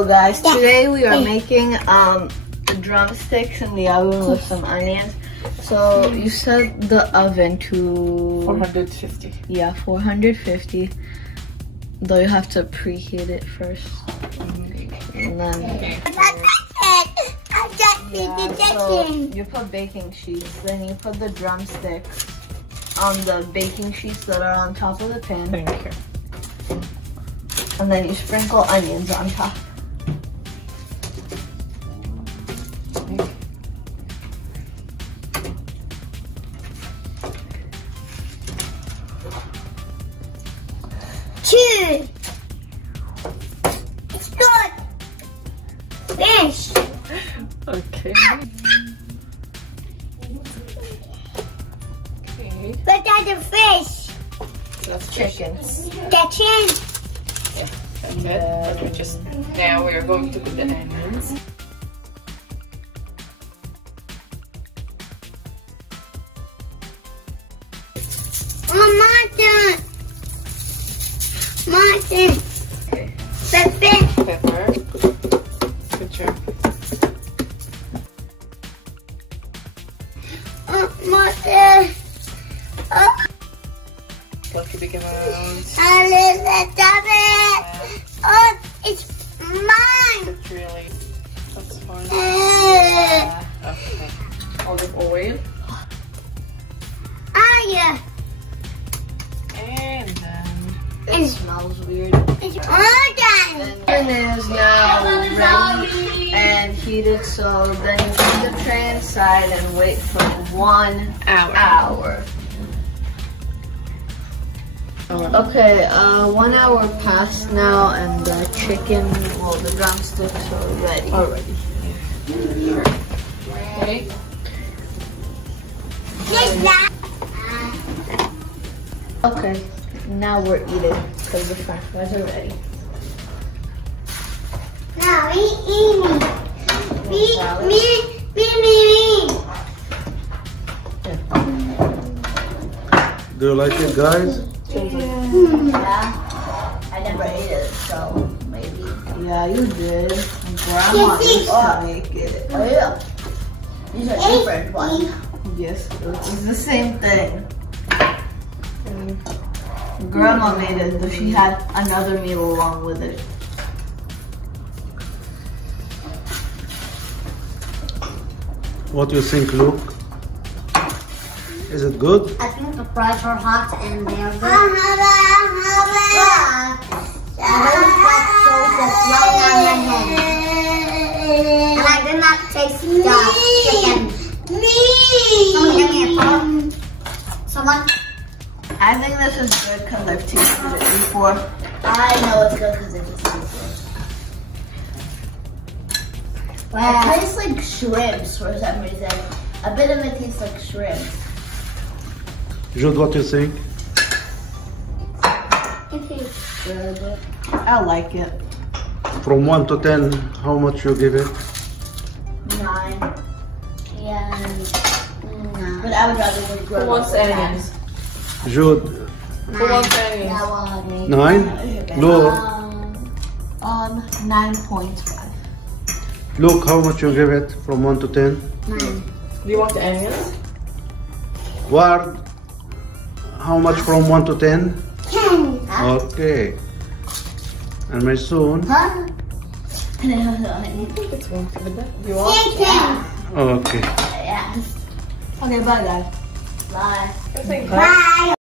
So guys, today we are making drumsticks in the oven with some onions. So you set the oven to 450. Yeah, 450. Though you have to preheat it first. And then so you put baking sheets, then you put the drumsticks on the baking sheets that are on top of the pan. Thank you. And then you sprinkle onions on top. Cheers! It's good! Fish! Okay. Okay. But that's the fish! That's Chickens. That's it! That's it. But we just now we are going to put the onions. Oh, Martin! Okay. Pepper! Pepper. Good job. Oh, Martin! Oh, Lucky big amount. I love it! Oh, it's mine! It's really. That's fine. Yeah. Okay. Olive oil. Ah, yeah! And then. It smells weird. It's all done! The oven is now ready and heated, so then you put the tray inside and wait for 1 hour. Okay, 1 hour passed now, and the chicken, well, the drumsticks are ready. Already. Okay. Just that! Okay, now we're eating because the french fries are ready. Now we eat me. Do you like it, guys? Yeah, I never ate it, so maybe. Yeah, you did. Grandma used to make it. Oh yeah. These are different ones. Yes, it's the same thing. Grandma made it, but she had another meal along with it. What do you think, Luke? Is it good? I think the fries are hot and they're good. And I did not taste the chicken. Someone give me a fork. Someone? I think this is good because I've tasted it before. I know it's good because it just tastes good. Wow. It tastes like shrimps for some reason. A bit of it tastes like shrimps. Jude, what do you think? It tastes good. I like it. From 1 to 10, how much you give it? 9. Yeah. But I would rather just grow Who wants onions? Jude, Who wants onions? That one. 9? Luke, 9.5. Luke, how much you give it from 1 to 10? 9. Do you want the onions? Ward, how much from 1 to 10? 10. Okay. And my son? Huh? It's one for the bed. Do you want? 10. Okay. Yeah. Okay, bye guys. Bye. I think. Bye.